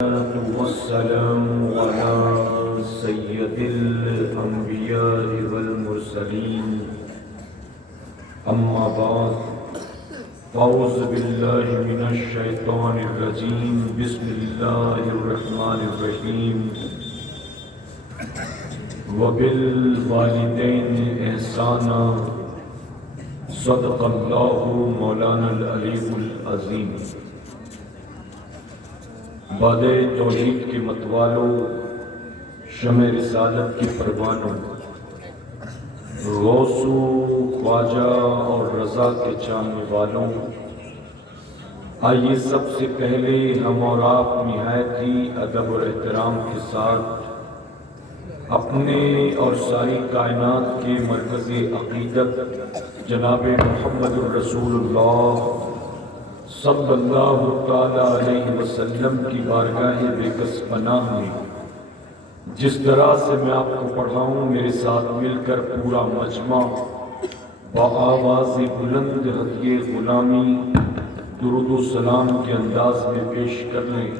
والسلام على سيد الأنبياء والمرسلين أما بعد أعوذ بالله من الشيطان الرجيم بسم الله الرحمن الرحيم وبالوالدين إحسانا صدق الله مولانا العلي العظيم. باد توحید کے متوالوں، شمع رسالت کے پروانوں، غوثو خواجہ اور رضا کے چاہنے والوں، آئیے سب سے پہلے ہم اور آپ نہایت ہی ادب اور احترام کے ساتھ اپنے اور ساری کائنات کے مرکز عقیدت جناب محمد الرسول اللہ صلی اللہ تعالیٰ علیہ وسلم کی بارگاہ بےکس پناہ میں جس طرح سے میں آپ کو پڑھاؤں میرے ساتھ مل کر پورا مجمع بآواز بلند ہدیے غلامی درود و سلام کے انداز میں پیش کر لیں.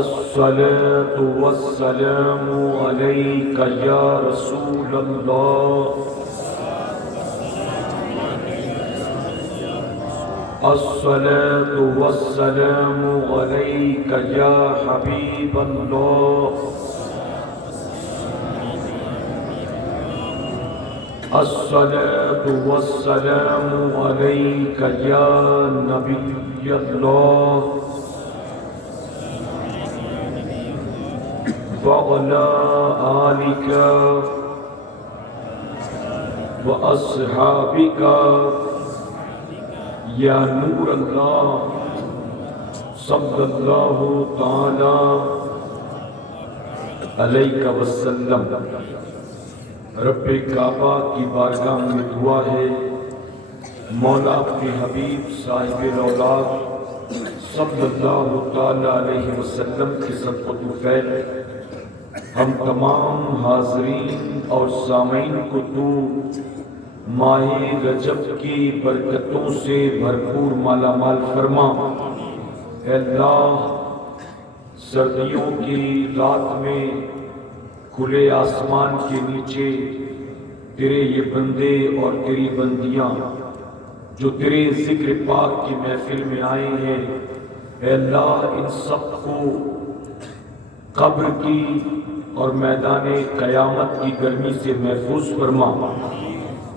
الصلاۃ والسلام علیک یا رسول اللہ، الصلاة والسلام عليك يا حبيب الله، الصلاة والسلام عليك يا نبي الله، وعلى آلك وأصحابك یا نور اللہ صلی اللہ تعالی علیہ وسلم. رب کعبہ کی بارگاہ میں دعا ہے مولا اپنے حبیب صاحب الاولاد صلی اللہ تعالی علیہ وسلم کے صدقۃ فیض ہم تمام حاضرین اور سامعین کو تو ماہ رجب کی برکتوں سے بھرپور مالا مال فرما. اے اللہ، سردیوں کی رات میں کھلے آسمان کے نیچے تیرے یہ بندے اور تیری بندیاں جو تیرے ذکر پاک کی محفل میں آئے ہیں، اے اللہ ان سب کو قبر کی اور میدان قیامت کی گرمی سے محفوظ فرما،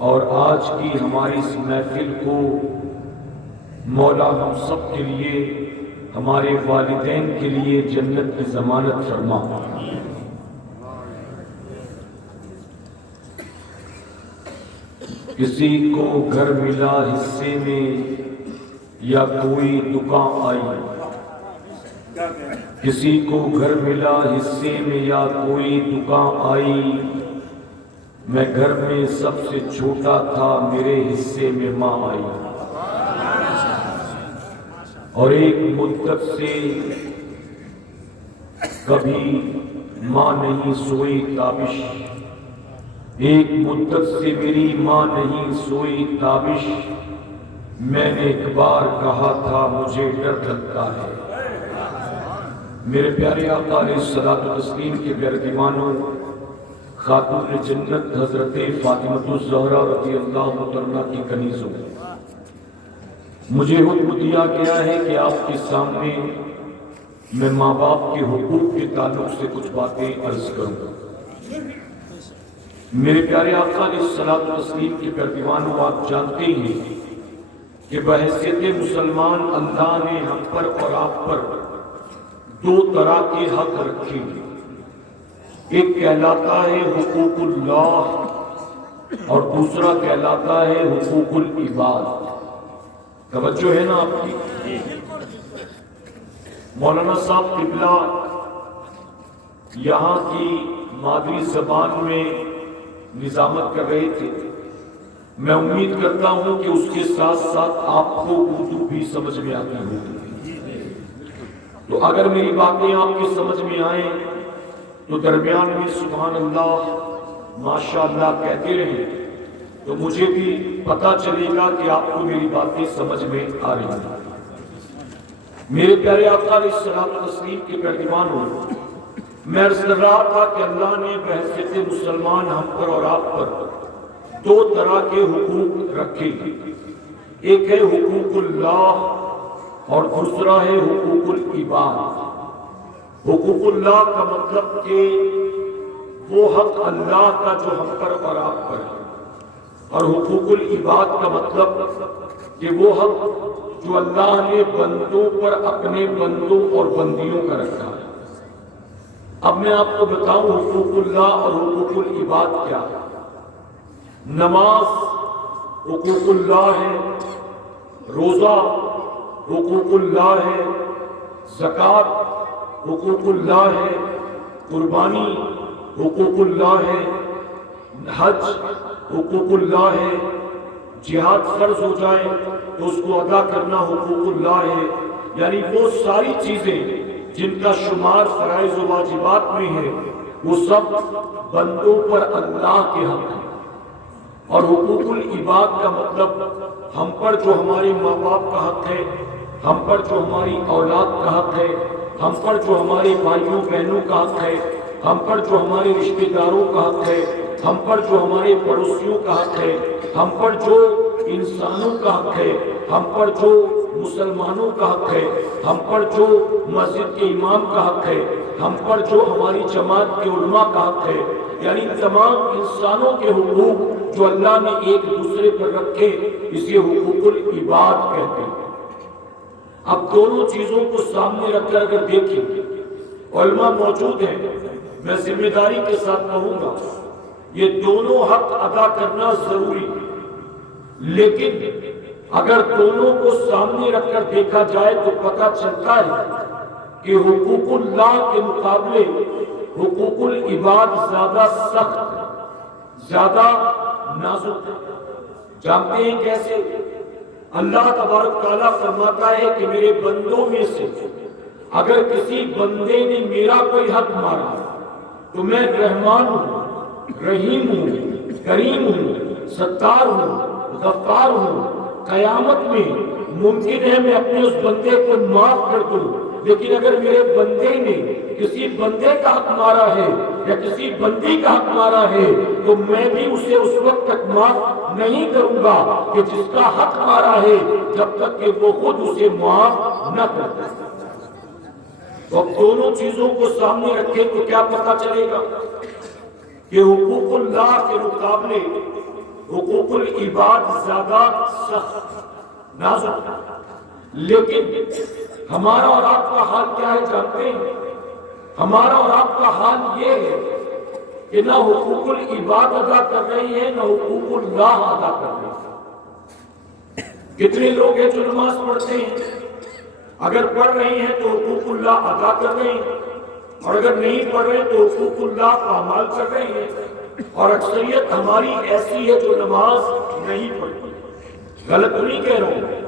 اور آج کی ہماری اس محفل کو مولا ہم سب کے لیے، ہمارے والدین کے لیے جنت کی ضمانت فرما. کسی کو گھر ملا حصے میں یا کوئی دکان آئی، کسی کو گھر ملا حصے میں یا کوئی دکان آئی، میں گھر میں سب سے چھوٹا تھا میرے حصے میں ماں آئی، اور ایک مدت سے کبھی ماں نہیں سوئی تابش، ایک مدت سے میری ماں نہیں سوئی تابش، میں نے ایک بار کہا تھا مجھے ڈر لگتا ہے. میرے پیارے آقا علیہ الصلوۃ والتسلیم کے پیارے دیوانوں، خاتون جنت حضرت فاطمہ الزہرا رضی اللہ عنہا کی کنیزوں، مجھے حکم دیا گیا ہے کہ آپ کے سامنے میں ماں باپ کے حقوق کے تعلق سے کچھ باتیں عرض کروں. میرے پیارے آقا علیہ الصلوۃ والتسلیم کے پیارے دیوانوں، آپ جانتے ہیں کہ بحیثیت مسلمان اللہ نے ہم پر اور آپ پر دو طرح کے حق رکھے ہیں. ایک کہلاتا ہے حقوق اللہ اور دوسرا کہلاتا ہے حقوق العباد. توجہ ہے نا آپ کی؟ مولانا صاحب قبلہ یہاں کی مادری زبان میں نظامت کر رہے تھے. میں امید کرتا ہوں کہ اس کے ساتھ ساتھ آپ کو اردو بھی سمجھ میں آتی ہوگی. تو اگر میری باتیں آپ کی سمجھ میں آئیں تو درمیان میں سبحان اللہ ماشاءاللہ کہتے رہیں تو مجھے بھی پتا چلے گا کہ آپ کو میری باتیں سمجھ میں آ رہی ہیں. میرے پیارے آقا علیہ السلام تسلیم کے پیروان ہوں، میں عرض کر رہا تھا کہ اللہ نے بحیثیت مسلمان ہم پر اور آپ پر دو طرح کے حقوق رکھے، ایک ہے حقوق اللہ اور دوسرا ہے حقوق العباد۔ حقوق اللہ کا مطلب کہ وہ حق اللہ کا جو ہم پر اور آپ پر ہے، اور حقوق العباد کا مطلب کہ وہ حق جو اللہ نے بندوں پر اپنے بندوں اور بندیوں کا رکھا ہے۔ اب میں آپ کو بتاؤں حقوق اللہ اور حقوق العباد کیا ہے۔ نماز حقوق اللہ ہے، روزہ حقوق اللہ ہے، زکوٰۃ حقوق اللہ ہے، قربانی حقوق اللہ ہے، حج حقوق اللہ ہے، جہاد فرض ہو جائے تو اس کو ادا کرنا حقوق اللہ ہے۔ یعنی وہ ساری چیزیں جن کا شمار فرائض و واجبات میں ہے وہ سب بندوں پر اللہ کے حق ہیں۔ اور حقوق العباد کا مطلب ہم پر جو ہمارے ماں باپ کا حق ہے، ہم پر جو ہماری اولاد کا حق ہے، ہم پر جو ہمارے بھائیوں بہنوں کا حق ہے، ہم پر جو ہمارے رشتہ داروں کا حق ہے، ہم پر جو ہمارے پڑوسیوں کا حق ہے، ہم پر جو انسانوں کا حق ہے، ہم پر جو مسلمانوں کا حق ہے، ہم پر جو مسجد کے امام کا حق ہے، ہم پر جو ہماری جماعت کے علماء کا حق ہے، یعنی تمام انسانوں کے حقوق جو اللہ نے ایک دوسرے پر رکھے، اسے حقوق العباد کہتے ہیں۔ اب دونوں چیزوں کو سامنے رکھ کر اگر دیکھیں، علماء موجود ہیں، میں ذمہ داری کے ساتھ کہوں گا یہ دونوں حق ادا کرنا ضروری ہے، لیکن اگر دونوں کو سامنے رکھ کر دیکھا جائے تو پتہ چلتا ہے کہ حقوق اللہ کے مقابلے حقوق العباد زیادہ سخت، زیادہ نازک ہے۔ جانتے ہیں کیسے؟ اللہ تبارک تعالیٰ فرماتا ہے کہ میرے بندوں میں سے اگر کسی بندے نے میرا کوئی حق مارا تو میں رحمان ہوں، رحیم ہوں، کریم ہوں، ستار ہوں، غفار ہوں۔ قیامت میں ممکن ہے میں اپنے اس بندے کو معاف کر دوں، لیکن اگر میرے بندے نے کسی بندے کا حق مارا ہے یا کسی بندی کا حق مارا ہے تو میں بھی اسے اس وقت تک معاف نہیں کروں گا کہ جس کا حق مارا ہے، جب تک کہ وہ خود اسے معاف نہ کر دے۔ تو اب دونوں چیزوں کو سامنے رکھیں تو کیا پتہ چلے گا کہ حقوق اللہ کے مقابلے حقوق العباد زیادہ سخت، نازک۔ لیکن ہمارا اور آپ کا حال کیا ہے جانتے ہیں؟ ہمارا اور آپ کا حال یہ ہے کہ نہ حقوق العباد ادا کر رہی ہے نہ حقوق اللہ ادا کر رہی ہے۔ کتنے لوگ ہیں جو نماز پڑھتے ہیں، اگر پڑھ رہے ہیں تو حقوق اللہ ادا کر رہے ہیں، اور اگر نہیں پڑھ رہے تو حقوق اللہ پامال کر رہے ہیں۔ اور اکثریت ہماری ایسی ہے جو نماز نہیں پڑھتی۔ غلط نہیں کہہ رہا ہوں،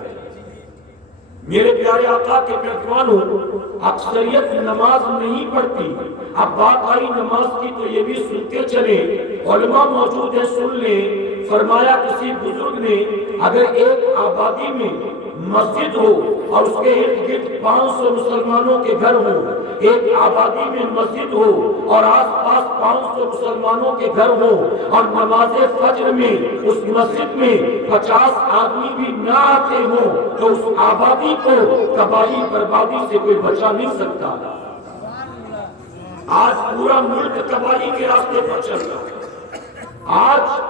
میرے پیارے آقا کے پیروان ہوں، اکثریت نماز نہیں پڑھتی۔ اب بات آئی نماز کی تو یہ بھی سنتے چلے، علماء موجود ہیں، سن لیں۔ فرمایا کسی بزرگ نے اگر ایک آبادی میں مسجد ہو اور اس کے ارد گرد 500 مسلمانوں کے گھر ہوں، ایک آبادی میں مسجد ہو اور آس پاس 500 مسلمانوں کے گھر ہوں، اور نماز فجر میں اس مسجد میں 50 آدمی بھی نہ آتے ہوں تو اس آبادی کو تباہی بربادی سے کوئی بچا نہیں سکتا۔ آج پورا ملک تباہی کے راستے پر چل رہا ہے، آج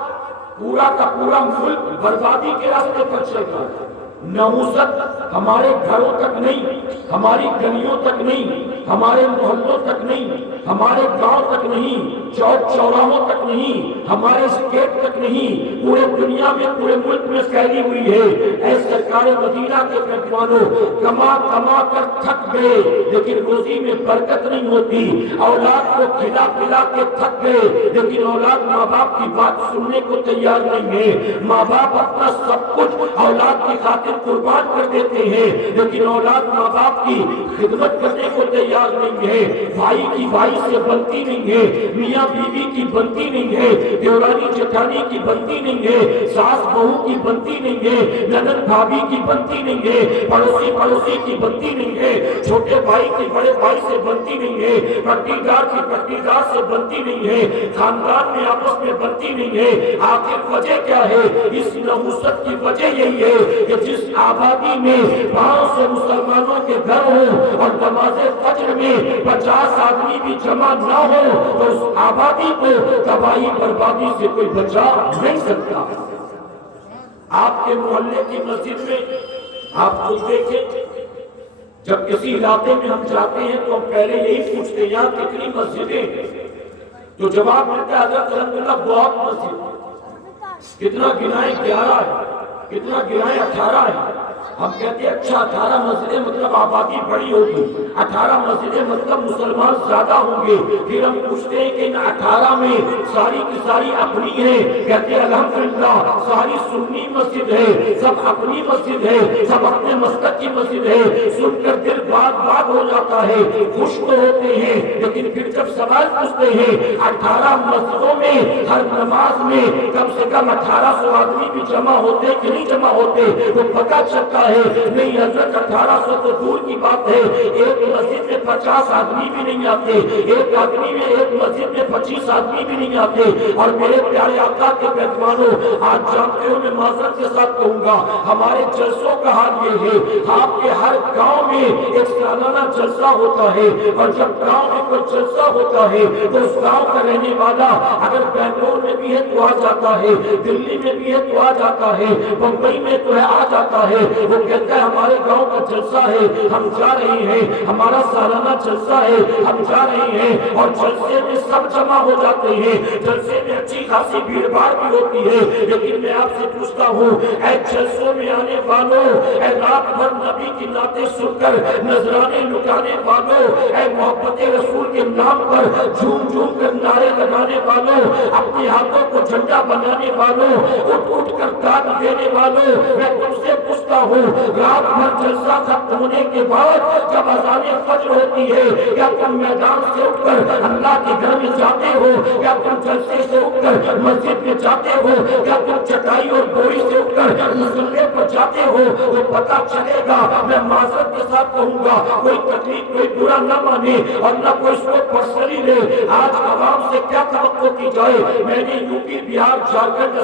پورا کا پورا ملک بربادی کے راستے پر چل رہا ہے۔ نحوست ہمارے گھروں تک نہیں، ہماری گلیوں تک نہیں، ہمارے محلوں تک نہیں، ہمارے گاؤں تک نہیں، چوک چوراہوں تک نہیں، ہمارے اسٹیٹ تک نہیں، پورے دنیا میں، پورے ملک میں پھیلی ہوئی ہے۔ اے سرکار مدینہ کے پیروانوں، کما کما کر تھک گئے لیکن روزی میں برکت نہیں ہوتی، اولاد کو کھلا پلا کے تھک گئے لیکن اولاد ماں باپ کی بات سننے کو تیار نہیں ہے۔ ماں باپ اپنا سب کچھ اولاد کی خاطر قربان کر دیتے ہیں لیکن اولاد ماں باپ کی خدمت کرنے کو تیار تیار نہیں ہے، بھائی کی بھائی سے بنتی نہیں ہے، میاں بیوی کی بنتی نہیں ہے، دیورانی جٹھانی کی بنتی نہیں ہے، ساس بہو کی بنتی نہیں ہے، نند بھابھی کی بنتی نہیں ہے، پڑوسی کی بنتی نہیں ہے، چھوٹے بھائی کی بڑے بھائی سے بنتی نہیں ہے، پٹی دار کی پٹی دار سے بنتی نہیں ہے، خاندان میں آپس میں بنتی نہیں ہے۔ آخر وجہ کیا ہے؟ اس نحوست کی وجہ یہی ہے کہ جس آبادی میں 500 مسلمانوں کے گھر ہوں اور نماز فجر میں 50 آدمی بھی جمع نہ ہو تو اس آبادی کو تباہی بربادی سے کوئی بچا نہیں سکتا۔ آپ کے محلے کی مسجد میں آپ خود دیکھیں، جب کسی علاقے میں ہم جاتے ہیں تو ہم پہلے یہی پوچھتے ہیں یہاں کتنی مسجدیں؟ تو جواب ملتا ہے حضرت الحمدللہ بہت مسجد۔ کتنا گنائیں 11 ہے، کتنا گنائیں 18 ہے۔ ہم کہتے ہیں اچھا 18 مسجدیں مطلب آبادی بڑی ہوگی، 18 مسجدیں مطلب مسلمان زیادہ ہوں گے۔ پھر ہم پوچھتے ہیں کہ ان 18 میں ساری کی ساری اپنی ہیں؟ کہتے ہیں الحمدللہ ساری سنی مسجد ہے، سب اپنی مسجد ہے، سب اپنے مسلک کی مسجد ہے۔ سن کر دل باغ باغ ہو جاتا ہے، خوش تو ہوتے ہیں، لیکن پھر جب سوال پوچھتے ہیں 18 مسجدوں میں ہر نماز میں کم سے کم 1800 آدمی بھی جمع ہوتے کہ نہیں جمع ہوتے، تو پتہ چلتا ہے نہیں حضرت 1800 تو دور کی بات ہے، ایک مسجد میں 50 آدمی بھی نہیں آتے، ایک آدمی میں ایک مسجد میں 25 آدمی بھی نہیں آتے۔ اور میرے پیارے آقا کے پیغمبروں، آج جانتے ہو میں معذرت کے ساتھ کہوں گا ہمارے جلسوں کا حال یہ ہے، آپ کے ہر گاؤں میں ایک سالانہ جلسہ ہوتا ہے، اور جب گاؤں میں کوئی جلسہ ہوتا ہے تو اس گاؤں کا رہنے والا اگر بنگلور میں بھی ہے تو آ جاتا ہے، دلی میں بھی ہے تو آ جاتا ہے، بمبئی میں تو ہے آ جاتا ہے۔ وہ کہتا ہے ہمارے گاؤں کا جلسہ ہے ہم جا رہے ہیں، ہمارا سالانہ جلسہ ہے ہم جا رہے ہیں، اور جلسے میں سب جمع ہو جاتے ہیں، جلسے میں اچھی خاصی بھیڑ بھاڑ بھی ہوتی ہے۔ لیکن میں آپ سے پوچھتا ہوں اے جلسوں میں آنے والوں، اے رات بھر نبی کی نعتیں سن کر نذرانے لٹانے والوں، اے محبت رسول کے نام پر جھوم جھوم کر نعرے لگانے والوں، اپنے ہاتھوں کو جھنڈا بنانے والوں، اٹھ اٹھ کر داد دینے والوں، میں تم سے پوچھتا ہوں رات بھر جلسہ ختم ہونے کے بعد جب اذان فجر ہوتی ہے کیا تم میدان سے اٹھ کر اللہ کے گھر میں جاتے ہو؟ کیا تم جلسے سے اٹھ کر مسجد میں جاتے ہو؟ کیا تم چٹائی اور بوری سے اٹھ کر مصلے پر جاتے ہو؟ وہ پتہ چلے گا، میں معذرت کے ساتھ کہوں گا کوئی تکلیف کوئی برا نہ مانے اور نہ کوئی اس کو پرسنلی لے۔ آج عوام سے کیا توقع کی جائے؟ میں نے یوپی بہار جھارکھنڈ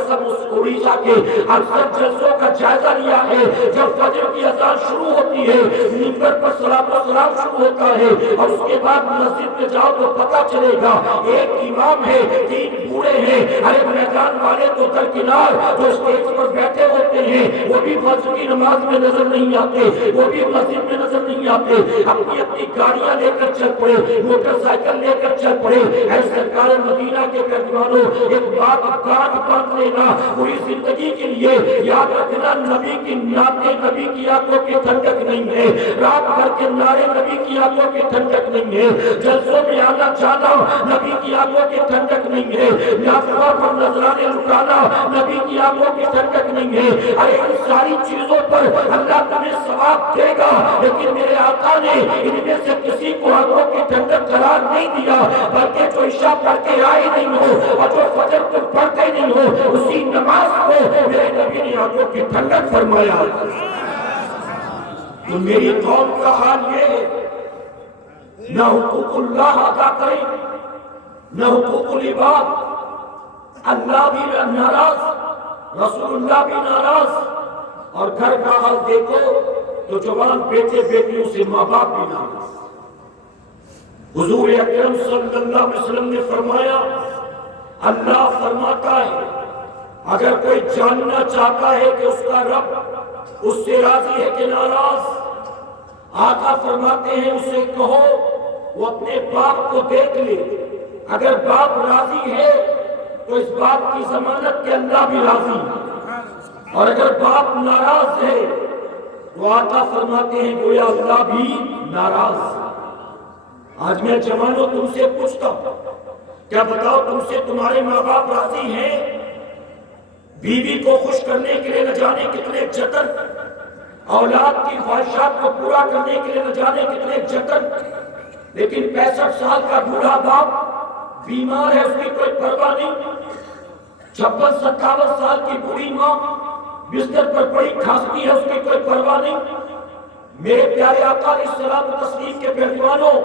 اڑیسہ کے اکثر جلسوں کا جائزہ لیا ہے، جب فجر کی اذان شروع ہوتی ہے منبر پر صلاۃ و سلام شروع ہوتا ہے اور اس کے بعد مسجد میں جاؤ تو پتہ چلے گا ایک امام ہے، 3 بوڑھے ہیں، ارے میدان والے تو درکنار جو اسٹیج پر بیٹھے ہوتے ہیں وہ بھی فجر کی نماز میں نظر نہیں آتے، وہ بھی مسجد میں نظر نہیں آتے، اپنی اپنی گاڑیاں لے کر چل پڑے، موٹر سائیکل لے کر چل پڑے۔ اے سرکار مدینہ کے پیغمبروں، ایک بات گاٹھ باندھ لینا پوری زندگی کے لیے یاد رکھنا، نبی کی نعتیں نبی کی آنکھوں کی ٹھنڈک نہیں ہے، رات بھر کے نعرے نبی کی آنکھوں کی ٹھنڈک نہیں ہے، جلسوں میں آنا جانا نبی کی آنکھوں کی ٹھنڈک نہیں ہے، نافلہ پر نذرانے لٹانا نبی کی آنکھوں کی ٹھنڈک نہیں ہے۔ ارے ان ساری چیزوں پر اللہ تمہیں ثواب دے گا، لیکن میرے آقا نے ان میں سے کسی کو آنکھوں کی ٹھنڈک قرار نہیں دیا، بلکہ جو عشاء پڑھ کے آئے نہیں ہو اور جو فجر کو پڑھتے نہیں ہو اسی نماز کو میرے نبی نے آنکھوں کی ٹھنڈک فرمایا۔ تو میری قوم کا حال یہ ہے، نہ حقوق اللہ ادا کریں نہ حقوق العباد، اللہ بھی ناراض رسول اللہ بھی ناراض، اور گھر کا حال دیکھو تو جوان بیٹے بیٹیوں سے ماں باپ بھی ناراض۔ حضور اکرم صلی اللہ علیہ وسلم نے فرمایا اللہ فرماتا ہے اگر کوئی جاننا چاہتا ہے کہ اس کا رب اس سے راضی ہے کہ ناراض، آقا فرماتے ہیں اسے کہو وہ اپنے باپ کو دیکھ لے، اگر باپ راضی ہے تو اس باپ کی ضمانت کے اللہ بھی راضی ہے، اور اگر باپ ناراض ہے تو آقا فرماتے ہیں گویا اللہ بھی ناراض ہے۔ آج میں جوانوں تم سے پوچھتا ہوں کیا بتاؤ تم سے تمہارے ماں باپ راضی ہیں؟ بیوی کو خوش کرنے کے لیے نہ جانے کتنے جتن، اولاد کی خواہشات کو پورا کرنے کے لیے نہ جانے کتنے جتن، لیکن 65 سال کا بوڑھا باپ بیمار ہے، اس کی کوئی پرواہ نہیں۔ 56-57 سال کی بوڑھی ماں بستر پر پڑی کھانستی ہے، اس کی کوئی پرواہ نہیں۔ میرے پیارے آقا علیہ الصلوۃ والتسلیم کے پہلوانوں،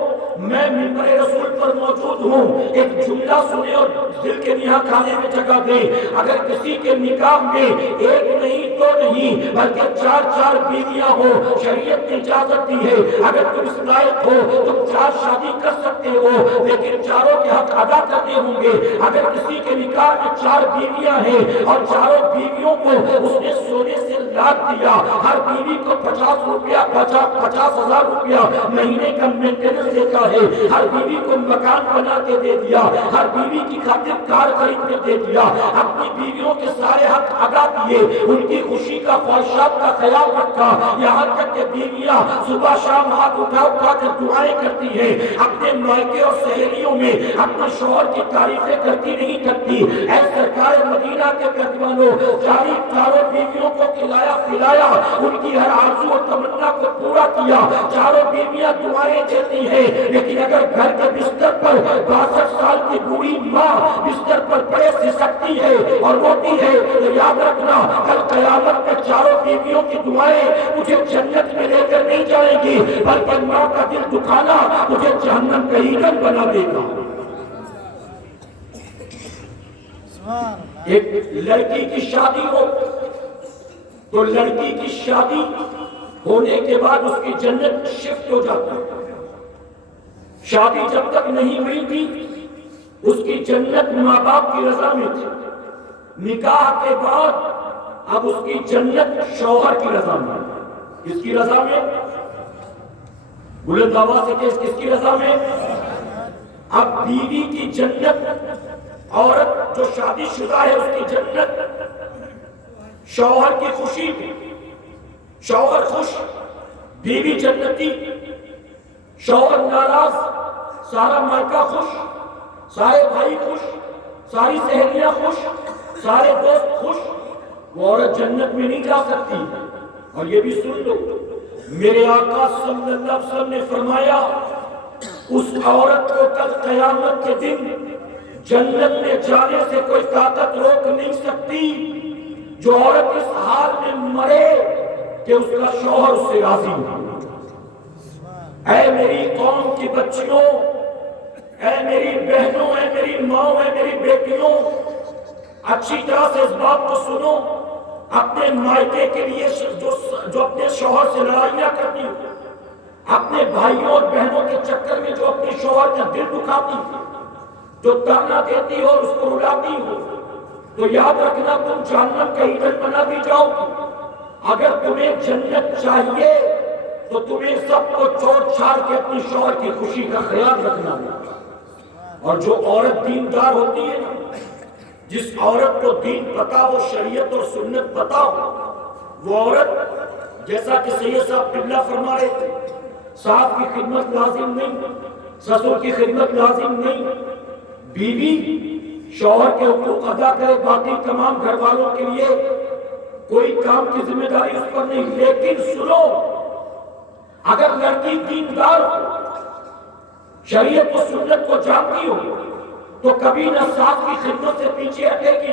میں منبر رسول پر موجود ہوں، ایک جملہ سنے اور دل کے نہا کھانے میں جگہ دیں۔ اگر کسی کے نکاح میں ایک نہیں دو نہیں بلکہ 4 بیویاں ہو، شریعت نے اجازت دی ہے، اگر تم اس لائق ہو تم 4 شادی کر سکتے ہو، لیکن چاروں کے حق ادا کرنے ہوں گے۔ اگر کسی کے نکاح میں 4 بیویاں ہیں اور چاروں بیویوں کو اس نے سونے سے لاد دیا، ہر بیوی کو 50,000 روپیہ مہینے کا مینٹیننس دیتا ہے، ہر بیوی کو مکان بنا کے دے دیا، ہر بیوی کی خاطر کار خرید کے دے دیا، اپنی بیویوں کے سارے حق ادا کیے، ان کی خوشی کا خواہشات کا خیال رکھا، یہاں تک کہ بیویاں صبح شام ہاتھ اٹھا کر دعائیں کرتی ہیں، اپنے مائکے اور سہیلیوں میں اپنے شوہر کی تعریفیں کرتی نہیں کرتی۔ اے سرکار مدینہ کے پہلوانوں، چاروں بیویوں کو کھلایا پلایا، ان کی ہر آرزو اور تمنا کو پورا کیا، چاروں بیویاں دعائیں دیتی ہیں، لیکن اگر گھر کے بستر پر 62 سال کی بوڑھی ماں بستر پر پڑے سسکتی ہے اور روتی ہے، تو یاد رکھنا کل قیامت میں چاروں بیویوں کی دعائیں تجھے جنت میں لے کر نہیں جائیں گی، بلکہ ماں کا دل دکھانا تجھے جہنم کا ایندھن بنا دے گا۔ ایک لڑکی کی شادی ہو تو لڑکی کی شادی ہونے کے بعد اس کی جنت شفٹ ہو جاتی ہے۔ شادی جب تک نہیں ہوئی تھی اس کی جنت ماں باپ کی رضا میں تھی، نکاح کے بعد اب اس کی جنت شوہر کی رضا میں۔ کس کی رضا میں؟ بلند آواز سے کس کی رضا میں؟ اب بیوی کی جنت، عورت جو شادی شدہ ہے اس کی جنت شوہر کی خوشی میں، شوہر خوش، بیوی جنتی، شوہر ناراض، سارا مائکہ خوش، سارے بھائی خوش، ساری سہیلیاں خوش، سارے دوست خوش، وہ عورت جنت میں نہیں جا سکتی۔ اور یہ بھی سن لو، میرے آقا صلی اللہ علیہ وسلم نے فرمایا اس عورت کو کل قیامت کے دن جنت میں جانے سے کوئی طاقت روک نہیں سکتی جو عورت اس حال میں مرے کہ اس کا شوہر اس سے راضی ہو۔ اے میری قوم کی بچیوں، اے میری بہنوں، اے میری ماں، اے میری بیٹیوں، اچھی طرح سے اس بات کو سنو، اپنے مائکے کے لیے جو اپنے شوہر سے لڑائیاں کرتی ہو، اپنے بھائیوں اور بہنوں کے چکر میں جو اپنے شوہر کا دل دکھاتی ہو، جو تانا دیتی ہو اور اس کو رلاتی ہو، تو یاد رکھنا تم جہنم کا ایندھن بنا دی جاؤ گی۔ اگر تمہیں جنت چاہیے تو تمہیں سب کو چھوڑ چھاڑ کے اپنی شوہر کی خوشی کا خیال رکھنا ہے۔ اور جو عورت دیندار ہوتی ہے نا، جس عورت کو دین پتا ہو، شریعت اور سنت پتا ہو، وہ عورت جیسا کہ سید صاحب قبلہ فرما رہے تھے، ساس کی خدمت لازم نہیں، سسر کی خدمت لازم نہیں، بیوی شوہر کے حقوق ادا کرے، باقی تمام گھر والوں کے لیے کوئی کام کی ذمہ داری اس پر نہیں۔ لیکن سنو، اگر لڑکی دیندار ہو، شریعت و سنت کو جانتی ہو، تو کبھی نہ ساس کی خدمت سے پیچھے ہٹے گی،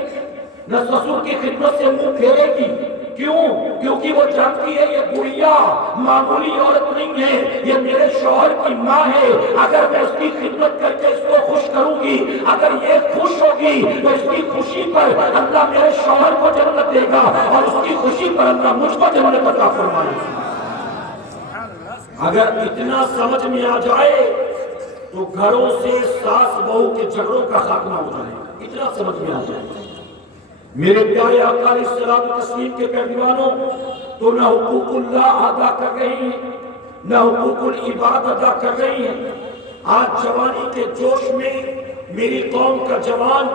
نہ سسر کی خدمت سے منہ پھیرے گی۔ کیوں؟ کیونکہ وہ جانتی ہے یہ گڑیا معمولی عورت نہیں ہے، یہ میرے شوہر کی ماں ہے، اگر میں اس کی خدمت کر کے اس کو خوش کروں گی، اگر یہ خوش ہوگی تو اس کی خوشی پر اللہ میرے شوہر کو جنت دے گا اور اس کی خوشی پر اللہ مجھ کو جنت عطا فرمائے گا۔ اگر اتنا سمجھ میں آ جائے تو گھروں سے ساس بہو کے جھگڑوں کا خاتمہ ہو جائے، اتنا سمجھ میں آ جائے۔ میرے پیارے آقا علیہ الصلوۃ والتسلیم کے پہلوانوں، تو نہ حقوق اللہ ادا کر رہی ہیں، نہ حقوق العباد ادا کر رہی ہیں۔ آج جوانی کے جوش میں میری قوم کا جوان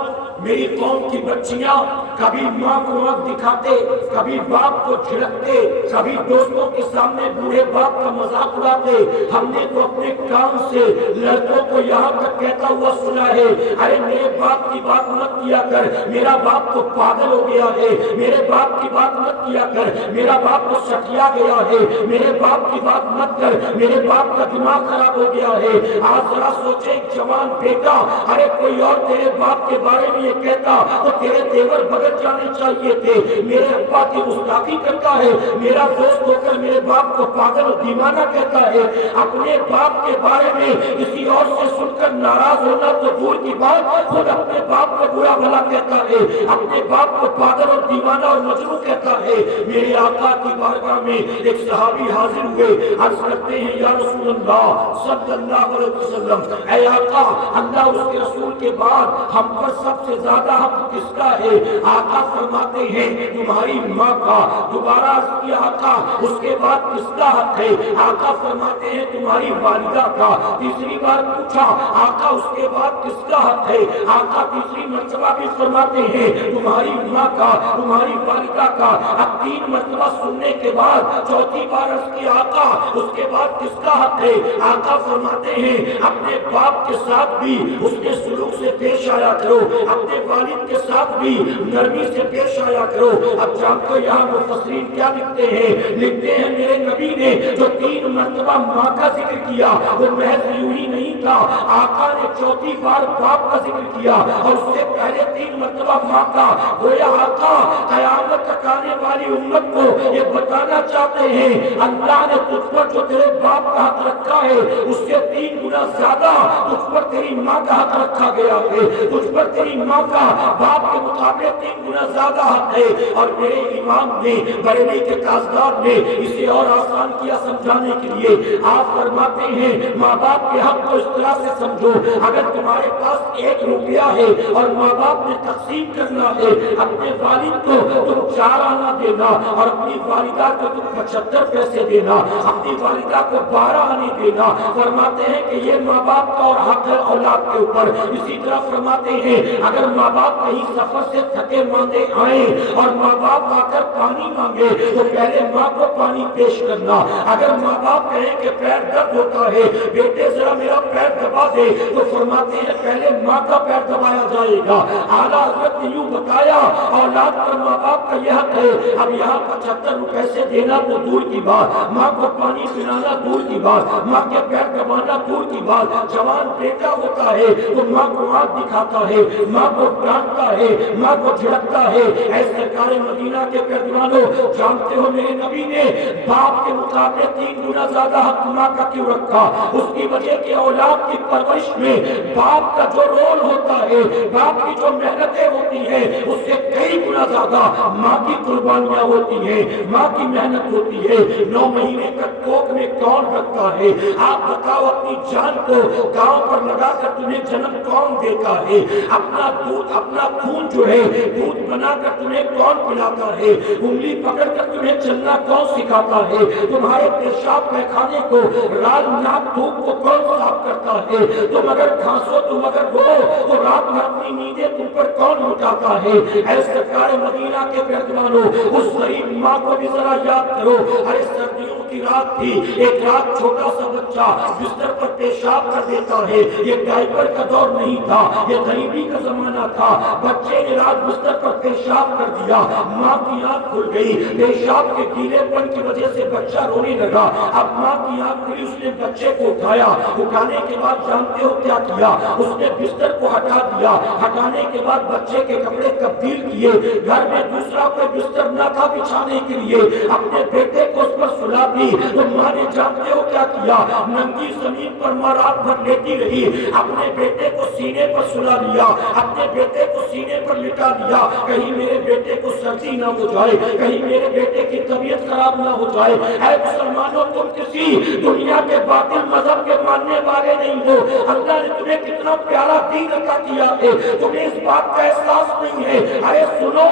میری قوم کی بچیاں کبھی ماں کو آنکھ دکھاتے، کبھی باپ کو جھڑکتے، کبھی دوستوں کے سامنے بوڑھے باپ کا مذاق اڑاتے۔ ہم نے تو اپنے کام سے لڑکوں کو یہاں تک کہتا ہوا سنا ہے، ارے میرے باپ کی بات مت کیا کر، میرا باپ تو پاگل ہو گیا ہے، میرے باپ کی بات مت کیا کر، میرا باپ تو سٹیا گیا ہے، میرے باپ کی بات مت کر، میرے باپ کا دماغ خراب ہو گیا ہے۔ آج ذرا سوچے جوان بیٹا، ارے کوئی اور تیرے باپ کے بارے میں یہ کہتا تو تیرے تیور بدل جانے چاہیے تھے۔ میرے ابا کی گستاخی کرتا ہے، میرا دوست ہو کر میرے باپ کو پاگل و دیوانہ کہتا ہے۔ اپنے باپ کے بارے میں کسی اور سے سن کر ناراض ہونا تو دور کی بات، خود اپنے باپ کو برا بھلا کہتا ہے، اپنے باپ کو پاگل اور دیوانہ اور مجنون کہتا ہے۔ میرے آقا کی بارگاہ میں ایک صحابی حاضر ہوئے، عرض کرتے ہیں یا رسول اللہ صلی اللہ علیہ وسلم، اے آقا، اللہ اس کے رسول کے بعد ہم پر سب سے زیادہ حق کس کا ہے؟ آقا فرماتے ہیں تمہاری ماں کا۔ دوبارہ عرض کیا آقا اس کے بعد کس کا حق ہے؟ آقا فرماتے ہیں تمہاری والدہ کا۔ تیسری بار پوچھا آقا اس کے بعد کس کا حق ہے؟ آقا تیسری مرتبہ بھی فرماتے ہیں تمہاری ماں کا، تمہاری والدہ کا۔ اب 3 مرتبہ سننے کے بعد چوتھی بار عرض کیا آقا اس کے بعد کس کا حق ہے؟ آقا فرماتے ہیں اپنے باپ کے ساتھ بھی اس کے سلوک سے پیش آیا کرو، اپنے والد کے ساتھ بھی نرمی سے پیش آیا کرو۔ اب جانتے یہاں مفسرین کیا لکھتے ہیں؟ لکھتے ہیں میرے نبی نے جو 3 مرتبہ ماں کا ذکر کیا وہ محض یوں ہی نہیں تھا، آقا نے چوتھی بار باپ کا ذکر کیا اور اس سے پہلے 3 مرتبہ ماں کا۔ گویا آقا قیامت تک آنے والی امت کو یہ بتانا چاہتے ہیں اللہ نے تجھ پر جو تیرے باپ کا حق رکھا ہے اس سے 3 گنا زیادہ تجھ پر تیری ماں کا حق رکھا گیا ہے، تجھ پر تیری ماں کا باپ کے مقابلے 3 گنا زیادہ حق ہے۔ اور میرے امام نے بریلی کے تاجدار نے اسے اور آسان کیا سمجھانے کے لیے، آپ فرماتے ہیں ماں باپ کے حق کو اس طرح سے سمجھو، اگر تمہارے پاس 1 روپیہ ہے اور ماں باپ نے تقسیم کرنا ہے، اپنے والد کو تم 4 آنا دینا اور اپنی والدہ کو تم 75 پیسے دینا، اپنی والدہ کو 12 آنے دینا۔ فرماتے ہیں کہ یہ ماں باپ کا اور حق ہے اولاد کے اوپر۔ اسی طرح فرماتے ہیں اگر ماں باپ کہیں سفر سے تھکے ماندے آئیں اور ماں باپ آ کر پانی مانگے تو پہلے ماں کو پانی پیش کرنا۔ اگر ماں باپ کہیں کہ پیر درد ہوتا ہے بیٹے ذرا میرا پیر دبا دے تو فرماتے ہیں پہلے ماں کا پیر دبایا جائے گا۔ اعلیٰ حضرت نے یوں بتایا اولاد پر ماں باپ کا یہ حق ہے۔ اب یہاں 75 روپے سے دینا تو دور کی بات، ماں کو پانی پلانا دور کی بات، ماں کے پیر دبانا دور کی بات۔ جوان بیٹا ہوتا ہے تو ماں کو آنکھ دکھاتا ہے، ماں کو ڈانٹتا ہے، ماں کو جھڑکتا ہے۔ اے سرکار مدینہ کے پیروانوں، جانتے ہو میرے نبی نے باپ کے مقابلے 3 گنا زیادہ حق ماں کا کیوں رکھا؟ اس کی وجہ کہ اولاد کی پرورش میں باپ کا جو رول ہوتا ہے، باپ کی جو محنتیں ہوتی ہیں اس سے کئی گنا زیادہ ماں کی قربانیاں ہوتی ہیں، ماں کی محنت ہوتی ہے۔ 9 مہینے تک کوکھ میں کون رکھتا ہے؟ آپ بتاؤ اپنی جان کو گاؤں پر لگا کر تمہیں جنم کون دیتا ہے؟ اپنا دودھ اپنا خون جو ہے دودھ بنا کر تمہیں کون پلاتا ہے؟ انگلی پکڑ کر تمہیں چلنا کون سکھاتا ہے؟ تمہارے پیشاب پیخانے کو لال ناک دھوپ کو کون صاف کرتا ہے؟ تم اگر کھانسو تم اگر رو تو رات میں اپنی نیندیں تم پر کون لٹاتا ہے؟ اے سرکار مدینہ کے پیروانوں، اس غریب ماں کو بھی ذرا یاد کرو۔ ارے سردیوں کی رات تھی، ایک رات چھوٹا سا بچہ بستر پر پیشاب کر دیتا ہے۔ یہ ڈائپر کا دور نہیں تھا، یہ غریبی کا زمانہ تھا۔ بچے نے رات بستر پر پیشاب کر دیا، ماں کی آنکھ کھل گئی، پیشاب کے گیلے پن کی وجہ سے بچہ رونے لگا۔ اب ماں کی آنکھ کھلی، اس نے بچے کو اٹھایا، اٹھانے کے بعد جانتے ہو کیا کیا؟ اس نے بستر کو ہٹا دیا، ہٹانے کے بعد بچے کے کپڑے تبدیل کیے، گھر میں دوسرا کوئی بستر نہ تھا بچھانے کے لیے، اپنے بیٹے کو اس پر سلا دی۔ تو ماں نے جانتے ہو کیا کیا؟ ننگی زمین پر ماں رات بھر لیٹی رہی، اپنے بیٹے کو سینے پر سلا لیا، اپنے بیٹے کو سینے پر لٹا دیا، کہیں میرے بیٹے کو سردی نہ ہو جائے، کہیں میرے بیٹے کی طبیعت خراب نہ ہو جائے۔ اے مسلمانوں، تم کسی دنیا کے باطل مذہب کے ماننے والے نہیں ہو، اللہ نے تمہیں کتنا پیارا دین عطا کیا ہے، تمہیں اس بات کا احساس نہیں ہے۔ ارے سنو،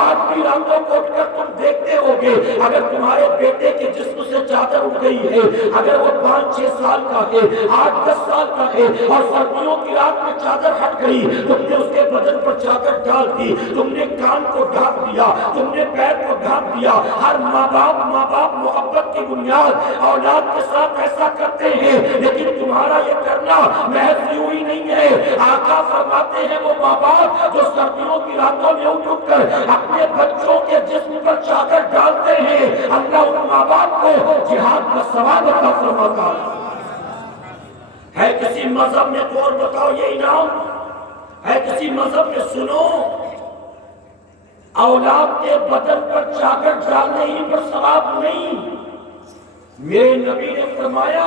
آج بھی راتوں کو اٹھ کر تم دیکھتے ہوگے اگر تمہارے بیٹے کے جسم سے چادر اٹھ گئی ہے، اگر وہ 5-6 سال کا ہے، 8-10 سال کا ہے اور سردیوں کی رات میں چادر ہٹ گئی، تم نے اس کے بدن پر چادر ڈال دی، تم نے کان کو ڈھانپ دیا، تم نے پیر کو ڈھانپ دیا۔ ہر ماں باپ محبت کی بنیاد اولاد کے ساتھ ایسا کرتے ہیں، لیکن تمہارا یہ کرنا محض یوں ہی نہیں ہے۔ آقا فرماتے ہیں وہ ماں باپ جو سردیوں کی راتوں میں اٹھ کر اپنے بچوں کے جسم پر چادر ڈالتے ہیں، اللہ ان ماں باپ کو جہاد کا ثواب عطا فرماتا ہے۔ کسی مذہب میں تو اور بتاؤ یہ انعام ہے؟ کسی مذہب میں سنو اولاد کے بدن پر چادر ڈالنے ہی پر ثواب نہیں۔ میرے نبی نے فرمایا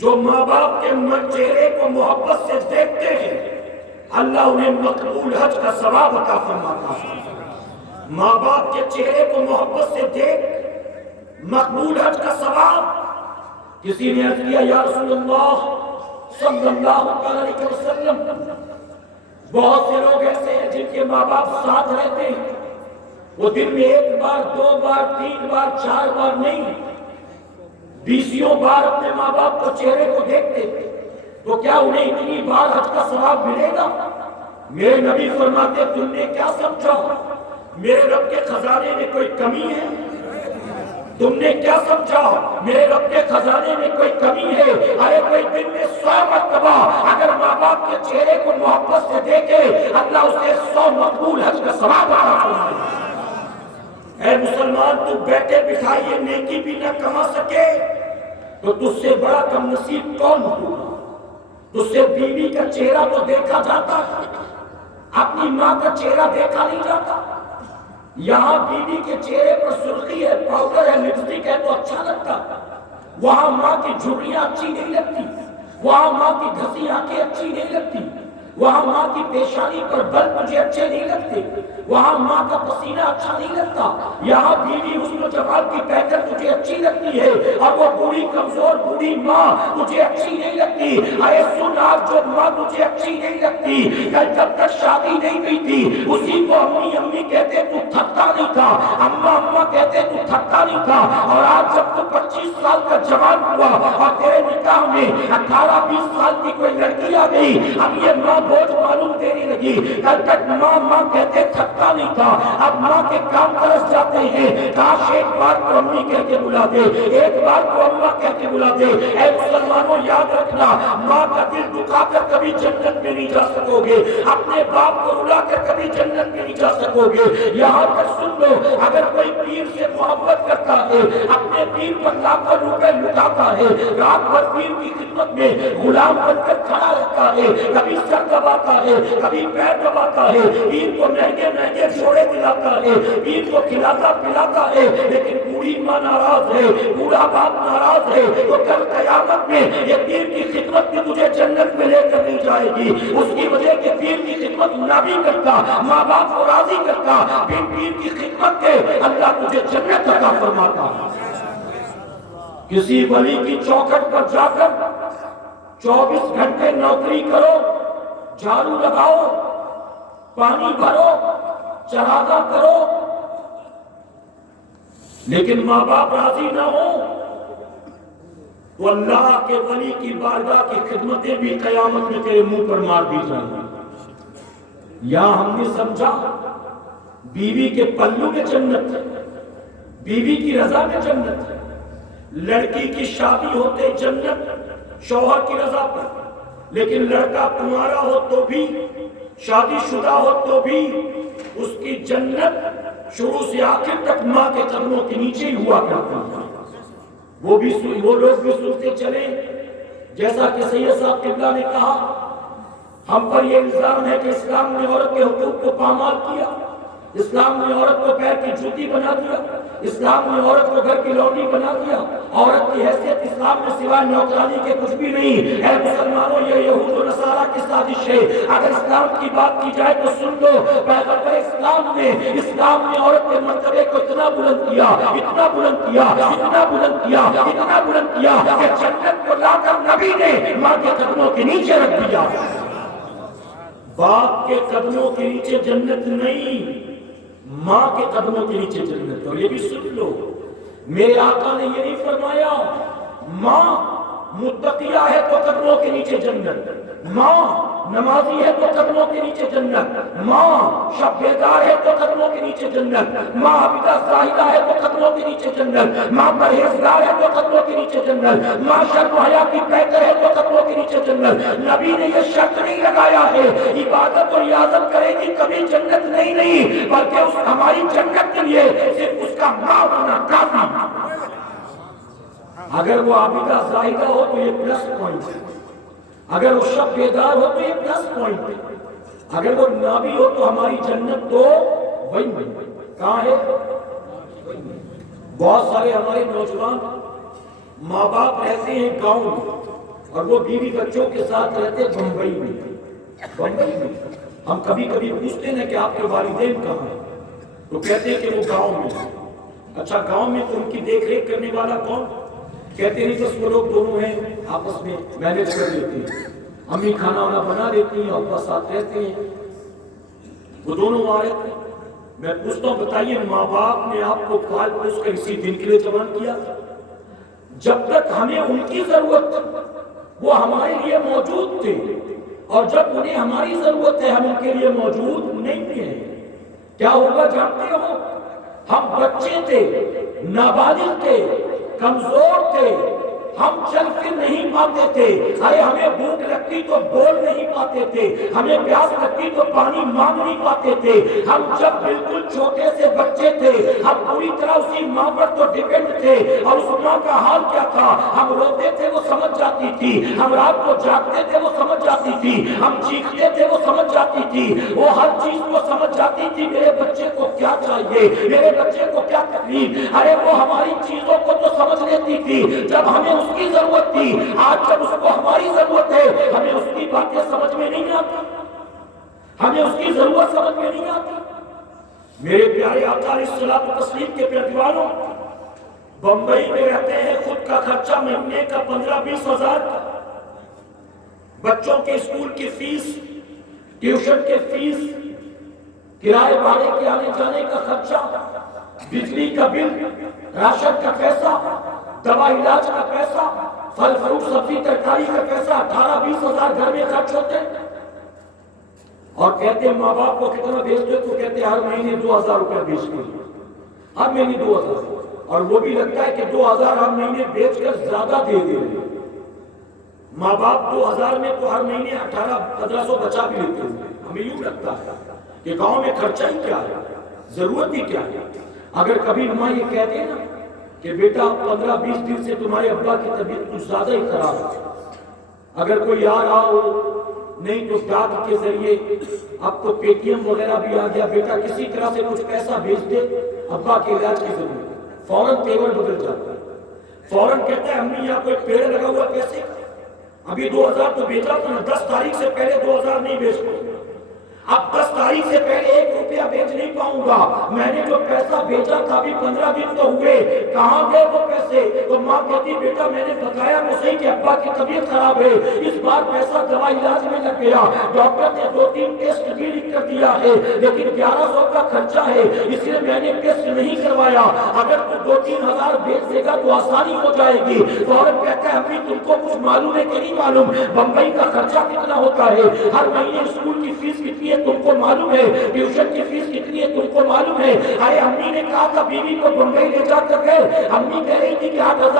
جو ماں باپ کے چہرے کو محبت سے دیکھتے ہیں اللہ انہیں مقبول حج کا ثواب عطا فرماتا ہے۔ ماں باپ کے چہرے کو محبت سے دیکھ مقبول حج کا ثواب۔ کسی نے عرض کیا یا رسول اللہ صلی اللہ علیہ وسلم بہت سے لوگ ایسے ہیں جن کے ماں باپ ساتھ رہتے ہیں، وہ دن میں 1 بار 2 بار 3 بار 4 بار نہیں 20 بار اپنے ماں باپ کو چہرے کو دیکھتے، تو کیا انہیں اتنی بار حج کا ثواب ملے گا؟ میرے نبی فرماتے تم نے کیا سمجھا میرے رب کے خزانے میں کوئی کمی ہے؟ تم نے کیا سمجھا میرے رب کے خزانے میں کوئی کمی ہے؟ ارے کوئی دن میں 100 مرتبہ اگر ماں باپ کے چہرے کو محبت سے دیکھے اللہ اسے 100 مقبول حج کا ثواب عطا فرمائے۔ اے مسلمان تو بیٹھے بٹھائے یہ نیکی بھی نہ کما سکے تو تجھ سے بڑا کم نصیب کون ہوگا؟ تجھ سے بیوی کا چہرہ تو دیکھا جاتا ہے، اپنی ماں کا چہرہ دیکھا نہیں جاتا۔ یہاں بیوی کے چہرے پر سرخی ہے، پاؤڈر ہے، لپسٹک ہے تو اچھا لگتا، وہاں ماں کی جھریاں اچھی نہیں لگتی، وہاں ماں کی گھسی آنکھیں اچھی نہیں لگتی، وہاں ماں کی پیشانی پر بل مجھے اچھے نہیں لگتے، وہاں ماں کا پسینہ اچھا نہیں لگتا۔ یہاں بیوی حسن و جمال کی پیکر تجھے اچھی لگتی ہے اور وہ بوڑھی کمزور بوڑھی ماں تجھے اچھی نہیں لگتی۔ ارے سن آج جو ماں تجھے اچھی نہیں لگتی کل جب تک شادی نہیں ہوئی تھی اسی کو امی امی کہتے تو تھکتا نہیں تھا، اماں اماں کہتے تو تھکتا نہیں تھا، اور آج جب تو 25 سال کا جوان ہوا اور تیرے نکاح میں 18-20 سال کی کوئی لڑکی آ گئی، اب یہ ماں بہت معلوم دینے لگی۔ کل تک ماں ماں کہتے تھکتا نہیں تھا، اب ماں کے کام ترس جاتے ہیں، کاش ایک بار کو امی کہہ کے بلا دے، ایک بار کو اماں کہہ کے بلا دے۔ اے مسلمانوں یاد رکھنا ماں کا دل دکھا کر کبھی جنت میں نہیں جا سکو گے، اپنے باپ کو رلا کر کبھی جنت میں نہیں جا سکو گے۔ یہاں تک سن لو اگر کوئی پیر سے محبت کرتا ہے اپنے پیر پر لاکھوں روپے لٹاتا ہے، رات بھر پیر کی خدمت میں غلام بن کر کھڑا رہتا ہے، کبھی سر دباتا ہے کبھی پیر دباتا ہے، پیر کو مہنگے مہنگے جوڑے دلاتا ہے، پیر کو کھلاتا پلاتا ہے، لیکن بوڑھی ماں ناراض ہے، بوڑھا باپ ناراض ہے، تو کل قیامت میں یہ پیر کی خدمت میں تجھے جنت میں لے کر نہیں جائے گی۔ اس کی وجہ کہ پیر کی خدمت نہ بھی کرتا، ماں باپ کو راضی کرتا، پیر کی خدمت کے اللہ تجھے جنت عطا فرماتا۔ کسی ولی کی چوکھٹ پر جا کر 24 گھنٹے نوکری کرو، جھاڑو لگاؤ، پانی بھرو، چراغاں کرو، لیکن ماں باپ راضی نہ ہو تو اللہ کے ولی کی بارگاہ کی خدمتیں بھی قیامت میں تیرے منہ پر مار دی جائیں گی۔ یا ہم نے سمجھا بیوی کے پلو میں جنت ہے، بیوی کی رضا میں جنت ہے، لڑکی کی شادی ہوتے جنت شوہر کی رضا پر، لیکن لڑکا کنوارا ہو تو بھی شادی شدہ ہو تو بھی اس کی جنت شروع سے آخر تک ماں کے قدموں کے نیچے ہی ہوا کرتی ہے۔ وہ لوگ بھی سنتے چلے جیسا کہ سید صاحب قبلہ نے کہا، ہم پر یہ الزام ہے کہ اسلام نے عورت کے حقوق کو پامال کیا، اسلام نے عورت کو پیر کی جوتی بنا دیا، اسلام نے عورت کو گھر کی لونڈی بنا دیا، عورت کی حیثیت اسلام میں سوائے نوکرانی کے کچھ بھی نہیں۔ اے مسلمانوں یہ یہود و نصارہ کی سازش ہے۔ اگر اسلام کی بات کی جائے تو سن لو، پیغمبر اسلام نے عورت کے مرتبے کو اتنا بلند کیا، اتنا بلند کیا، اتنا بلند کیا، اتنا بلند کیا کہ جنت کو لا کر نبی نے ماں کے قدموں کے نیچے رکھ دیا۔ باپ کے قدموں کے نیچے جنت نہیں، ماں کے قدموں کے نیچے جنت۔ اور یہ بھی سن لو میرے آقا نے یہ نہیں فرمایا ماں متقیہ ہے تو قدموں کے نیچے جنت، ماں نمازی ہے تو قدموں کے نیچے جنت، ماں شب بیدار ہے تو قدموں کے نیچے جنت، ماں عابدہ زاہدہ ہے تو قدموں کے نیچے جنت، ماں پرہیزگار ہے تو قدموں کے نیچے جنت، ماں شرم و حیا کی بہتر ہے تو قدموں کے نیچے جنت۔ نبی نے یہ شرط نہیں لگایا ہے عبادت اور ریاضت کرے گی کبھی جنت نہیں بلکہ اس ہماری جنت کے لیے صرف اس کا ماں ہونا کافی۔ اگر وہ عابدہ زاہدہ ہو تو یہ پلس پوائنٹ ہے، اگر وہ شب بیدار ہو تو یہ پلس پوائنٹ ہے، اگر وہ نبی ہو تو ہماری جنت تو وہی کہاں ہے؟ بہت سارے ہمارے نوجوان ماں باپ رہتے ہیں گاؤں میں اور وہ بیوی بچوں کے ساتھ رہتے بمبئی میں۔ ہم کبھی کبھی پوچھتے ہیں کہ آپ کے والدین کہاں ہیں، تو کہتے ہیں کہ وہ گاؤں میں۔ اچھا گاؤں میں تو ان کی دیکھ ریکھ کرنے والا کون؟ کہتے ہیں بس وہ لوگ دونوں ہیں آپس میں مینج کر لیتے ہیں، امی کھانا وانا بنا دیتی ہیں اور بس ساتھ رہتے ہیں، وہ دونوں وہاں رہتے ہیں۔ میں پوچھتا ہوں بتائیے ماں باپ نے آپ کو پال پوس کر اسی دن کے لیے جوان کیا تھا؟ جب تک ہمیں ان کی ضرورت تھی وہ ہمارے لیے موجود تھے، اور جب انہیں ہماری ضرورت ہے ہم ان کے لیے موجود نہیں تھے۔ کیا ہوگا جانتے ہو؟ ہم بچے تھے، نابالغ تھے، کمزور تھے، ہم چل پھر نہیں پاتے تھے، ارے ہمیں بھوک لگتی تو بول نہیں پاتے تھے، ہمیں پیاس لگتی تو پانی مانگ نہیں پاتے تھے۔ ہم جب بالکل چھوٹے سے بچے تھے ہم پوری طرح اسی ماں پر تو ڈیپینڈ تھے، اور اس ماں کا حال کیا تھا، ہم روتے تھے وہ سمجھ جاتی تھی، ہم رات کو جاگتے تھے وہ سمجھ جاتی تھی، ہم چیختے تھے وہ سمجھ جاتی تھی، وہ ہر چیز کو سمجھ جاتی تھی۔ میرے بچے کو کیا چاہیے، میرے بچے کو کیا تکلیف، ارے وہ ہماری چیزوں کو تو سمجھ لیتی تھی جب ہمیں اس کی ضرورت تھی۔ آج جب اس کو ہماری ضرورت ہے ہمیں اس کی باتیں سمجھ میں نہیں آتی، ہمیں اس کی ضرورت سمجھ میں نہیں آتی۔ میرے پیارے آقا علیہ الصلوۃ والتسلیم کے پیارے دیوانوں، بمبئی میں رہتے ہیں، خود کا خرچہ مہینے کا 15-20 ہزار کا، بچوں کے اسکول کی فیس، ٹیوشن کے فیس، کرائے بھاڑے کے آنے جانے کا خرچہ، بجلی کا بل، راشن کا پیسہ، دوا علاج کا پیسہ، پھل فروٹ سبزی ترکاری کا پیسہ، 18-20 ہزار گھر میں خرچ ہوتے ہیں۔ اور کہتے ہیں ماں باپ کو کتنا بھیجتے تو کہتے ہیں ہر مہینے 2000 روپے بھیجتے ہیں، ہر مہینے 2000، اور وہ بھی لگتا ہے کہ 2000 ہر مہینے بیچ کر زیادہ دے دے رہے ہیں۔ ماں باپ 2000 میں تو ہر مہینے 1800-1500 بچا بھی لیتے ہیں۔ ہمیں یوں لگتا ہے کہ گاؤں میں خرچہ ہی کیا ہے، ضرورت ہی کیا ہے۔ اگر کبھی ماں یہ کہتے ہیں نا کہ بیٹا 15-20 دن سے تمہارے ابا کی طبیعت کچھ زیادہ ہی خراب ہے، اگر کوئی آ رہا ہو نہیں تو ڈاک کے ذریعے، اب تو پے ٹی ایم وغیرہ بھی آ گیا، بیٹا کسی طرح سے کچھ پیسہ بھیج دے ابا کے علاج کی ضرورت، فوراً تیور بدل جاتا ہے، فوراً کہتا ہے امی یہاں کوئی پیڑ لگا ہوا پیسے کا، ابھی 2000 تو بھیجا تو نا، 10 تاریخ سے پہلے 2000 نہیں بھیج پاؤں گا، اب 10 تاریخ سے پہلے 1 روپیہ بھیج نہیں پاؤں گا، میں نے جو پیسہ بھیجا تھا ابھی 15 دن تو ہوئے، کہاں گئے وہ پیسے؟ تو ماں کہتی بیٹا میں نے بتایا تو صحیح کہ ابا کی طبیعت خراب ہے، اس بار پیسہ دوا علاج میں لگ گیا، ڈاکٹر نے 2-3 ٹیسٹ بھی لکھ کر دیا ہے لیکن 1100 کا خرچہ ہے اس لیے میں نے ٹیسٹ نہیں کروایا، اگر تو 2-3 ہزار بھیج دے گا تو آسانی ہو جائے گی۔ فوراً کہتا ہے امی تم کو کچھ معلوم ہے کہ نہیں معلوم، بمبئی کا خرچہ کتنا ہوتا ہے، ہر مہینے اسکول کی فیس کتنی ہے تم کو معلوم ہے، ٹیوشن کی فیس کتنی ہے تم کو معلوم ہے۔ ارے امی نے کہا تھا بیوی کو بمبئی لے جا کر گئے، امی کہہ رہی تھی کہ 8000